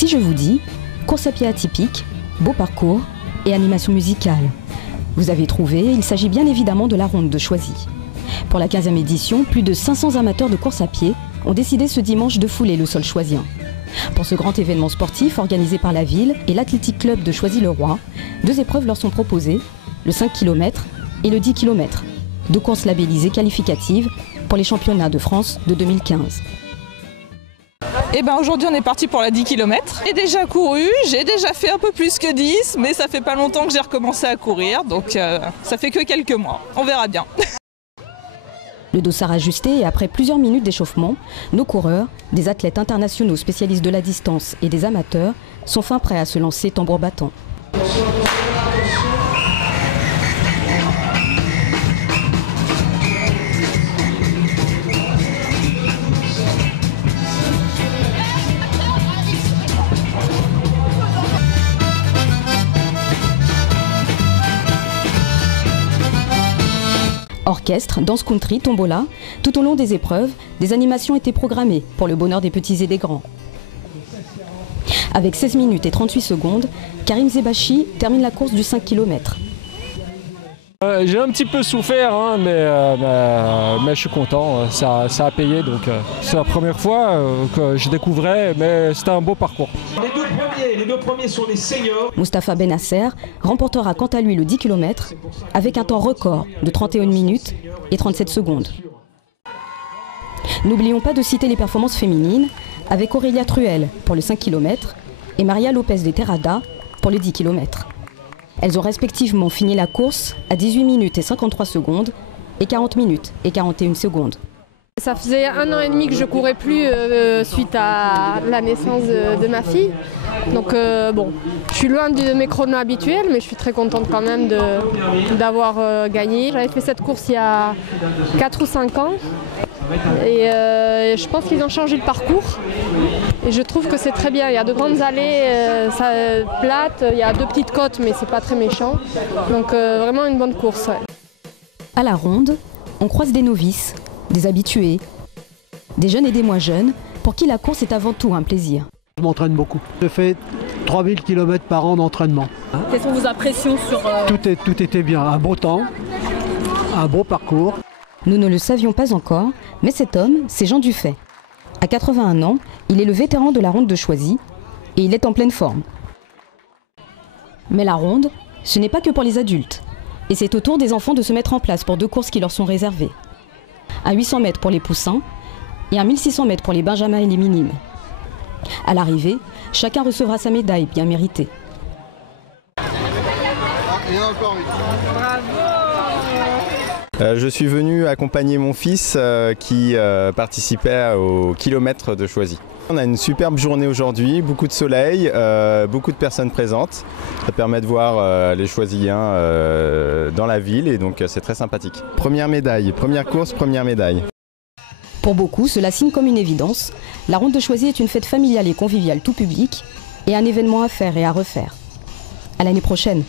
Si je vous dis course à pied atypique, beau parcours et animation musicale, vous avez trouvé, il s'agit bien évidemment de la ronde de Choisy. Pour la 15e édition, plus de 500 amateurs de course à pied ont décidé ce dimanche de fouler le sol choisien. Pour ce grand événement sportif organisé par la ville et l'Athletic Club de Choisy-le-Roi, 2 épreuves leur sont proposées, le 5 km et le 10 km, 2 courses labellisées qualificatives pour les championnats de France de 2015. Et ben aujourd'hui on est parti pour la 10 km. J'ai déjà couru, j'ai déjà fait un peu plus que 10, mais ça fait pas longtemps que j'ai recommencé à courir, donc ça fait que quelques mois. On verra bien. Le dossard ajusté et après plusieurs minutes d'échauffement, nos coureurs, des athlètes internationaux spécialistes de la distance et des amateurs, sont fin prêts à se lancer tambour battant. Orchestre, danse country, tombola, tout au long des épreuves, des animations étaient programmées pour le bonheur des petits et des grands. Avec 16 minutes et 38 secondes, Karim Zebachi termine la course du 5 km. J'ai un petit peu souffert, hein, mais je suis content, ça a payé. C'est la première fois que je découvrais, mais c'était un beau parcours. Les deux premiers sont les seniors. Mustapha Benasser remportera quant à lui le 10 km avec un temps record de 31 minutes et 37 secondes. N'oublions pas de citer les performances féminines avec Aurélia Truel pour le 5 km et Maria Lopez de Terrada pour le 10 km. Elles ont respectivement fini la course à 18 minutes et 53 secondes et 40 minutes et 41 secondes. Ça faisait 1 an et demi que je courais plus suite à la naissance de ma fille. Donc bon, je suis loin de mes chronos habituels, mais je suis très contente quand même d'avoir gagné. J'avais fait cette course il y a 4 ou 5 ans et je pense qu'ils ont changé le parcours. Et je trouve que c'est très bien. Il y a de grandes allées plates, il y a 2 petites côtes, mais c'est pas très méchant. Donc vraiment une bonne course. Ouais. À la ronde, on croise des novices, des habitués, des jeunes et des moins jeunes, pour qui la course est avant tout un plaisir. Je m'entraîne beaucoup. Je fais 3000 km par an d'entraînement. Quelles sont vos impressions sur... Tout était bien, un beau temps, un beau parcours. Nous ne le savions pas encore, mais cet homme, c'est Jean Dufay. À 81 ans, il est le vétéran de la ronde de Choisy et il est en pleine forme. Mais la ronde, ce n'est pas que pour les adultes. Et c'est au tour des enfants de se mettre en place pour 2 courses qui leur sont réservées. Un 800 mètres pour les poussins et un 1600 mètres pour les benjamins et les minimes. À l'arrivée, chacun recevra sa médaille bien méritée. Je suis venu accompagner mon fils qui participait au kilomètre de Choisy. On a une superbe journée aujourd'hui, beaucoup de soleil, beaucoup de personnes présentes. Ça permet de voir les Choisyens dans la ville et donc c'est très sympathique. Première médaille, première course, première médaille. Pour beaucoup, cela signe comme une évidence. La ronde de Choisy est une fête familiale et conviviale tout public et un événement à faire et à refaire. À l'année prochaine.